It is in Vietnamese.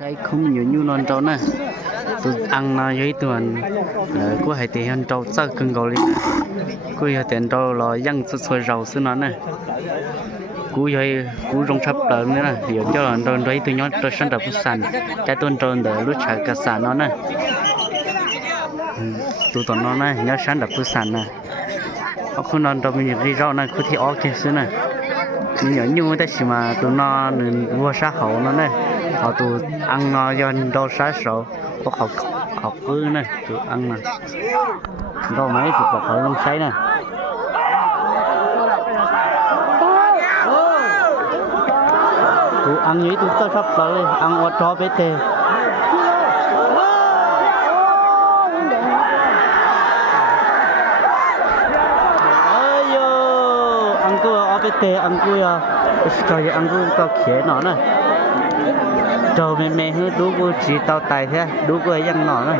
Cái không nhiều như non trâu nè, tôi ăn nó với tuần, cô hay tiền trâu chắc cưng gạo đi, cô hay tiền trâu là dân sôi rau xứ nó nè, cô rong sắp tới nữa nè, giờ cho là trâu đấy tôi nhớ trâu sản xuất sản, cái tuần trâu để lúc chạy cả sản nó nè, tôi tuần nó nè nhớ sản xuất sản nè, cô non trâu mình đi rau nè, cô thì ok xứ nè, mình nhớ như thế mà tôi nó mua sát hậu nó nè. Họ tụi ăn nó do đâu sát sổ có học cứ nè tụi ăn nè đâu mấy tụi bọc họ không sấy nè tụi ăn như tụi sao sắp tới ăn ở cho bé tê ăn cua ở bé tê ăn cua trời ăn cua tao khé nó nè trâu mẹ hứa đú cô chỉ tao tài thế đú cô ấy dân nọ này